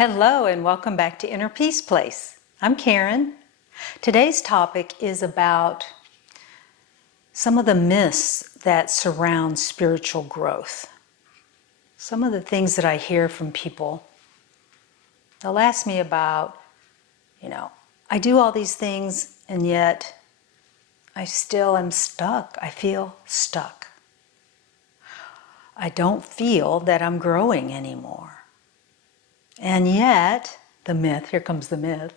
Hello and welcome back to Inner Peace Place. I'm Karen. Today's topic is about some of the myths that surround spiritual growth. Some of the things that I hear from people. They'll ask me about, I do all these things and yet I still am stuck. I feel stuck. I don't feel that I'm growing anymore. And yet, here comes the myth,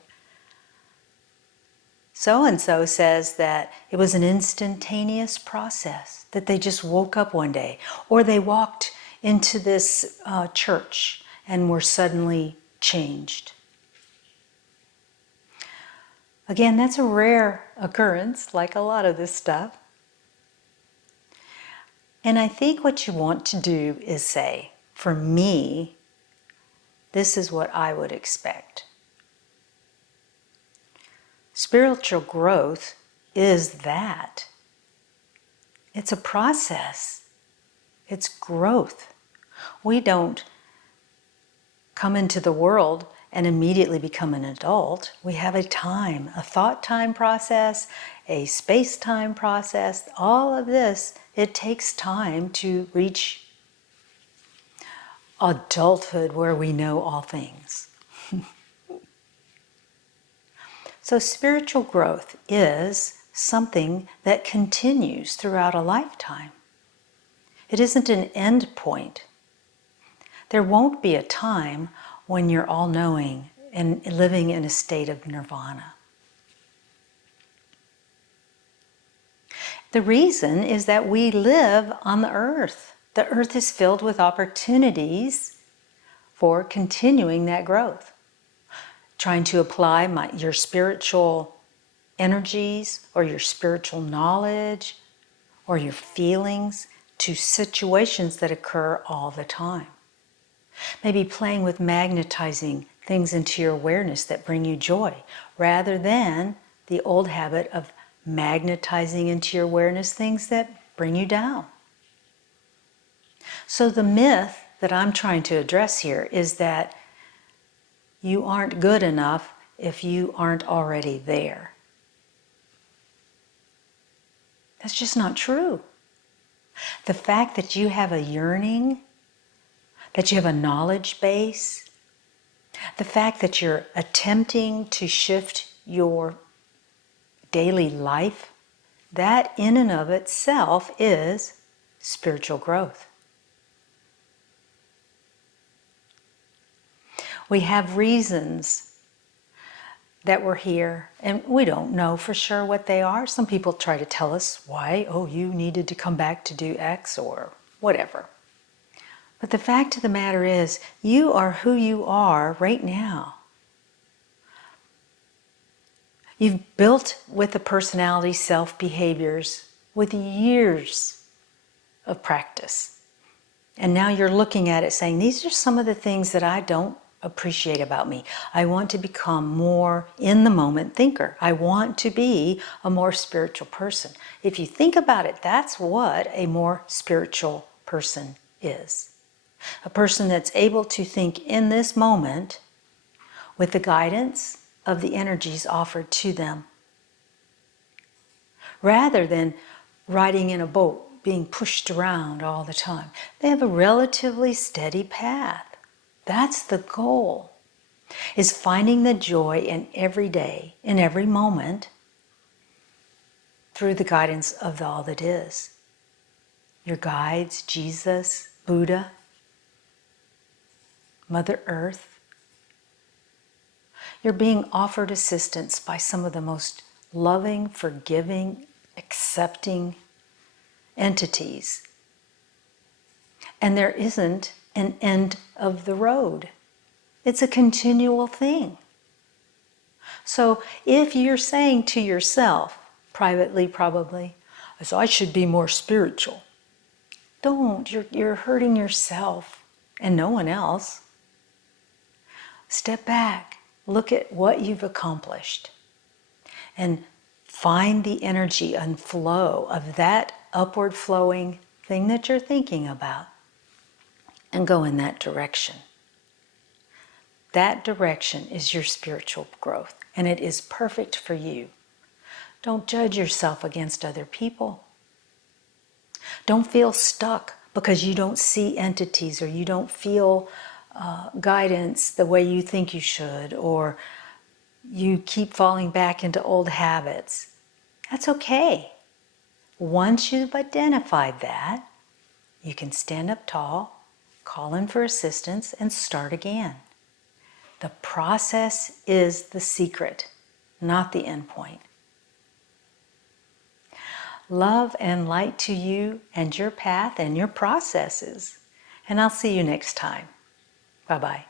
so-and-so says that it was an instantaneous process, that they just woke up one day, or they walked into this church and were suddenly changed. Again, that's a rare occurrence, like a lot of this stuff. And I think what you want to do is say, for me, this is what I would expect. Spiritual growth is that. It's a process. It's growth. We don't come into the world and immediately become an adult. We have a thought time process, a space-time process. All of this, it takes time to reach adulthood where we know all things. So spiritual growth is something that continues throughout a lifetime. It isn't an end point. There won't be a time when you're all-knowing and living in a state of nirvana. The reason is that we live on the earth. The earth is filled with opportunities for continuing that growth. Trying to apply your spiritual energies or your spiritual knowledge or your feelings to situations that occur all the time. Maybe playing with magnetizing things into your awareness that bring you joy, rather than the old habit of magnetizing into your awareness things that bring you down. So the myth that I'm trying to address here is that you aren't good enough if you aren't already there. That's just not true. The fact that you have a yearning, that you have a knowledge base, the fact that you're attempting to shift your daily life, that in and of itself is spiritual growth. We have reasons that we're here, and we don't know for sure what they are. Some people try to tell us why, you needed to come back to do X or whatever. But the fact of the matter is, you are who you are right now. You've built with the personality self-behaviors with years of practice. And now you're looking at it saying, these are some of the things that I don't appreciate about me. I want to become more in the moment thinker. I want to be a more spiritual person. If you think about it, that's what a more spiritual person is. A person that's able to think in this moment with the guidance of the energies offered to them, rather than riding in a boat, being pushed around all the time. They have a relatively steady path. That's the goal, is finding the joy in every day, in every moment, through the guidance of all that is. Your guides, Jesus, Buddha, Mother Earth. You're being offered assistance by some of the most loving, forgiving, accepting entities. And there isn't an end of the road. It's a continual thing. So if you're saying to yourself, privately probably, so I should be more spiritual. Don't. You're hurting yourself and no one else. Step back. Look at what you've accomplished. And find the energy and flow of that upward flowing thing that you're thinking about. And go in that direction. That direction is your spiritual growth, and it is perfect for you. Don't judge yourself against other people. Don't feel stuck because you don't see entities, or you don't feel guidance the way you think you should, or you keep falling back into old habits. That's okay. Once you've identified that, you can stand up tall, call in for assistance, and start again. The process is the secret, not the end point. Love and light to you and your path and your processes. And I'll see you next time. Bye-bye.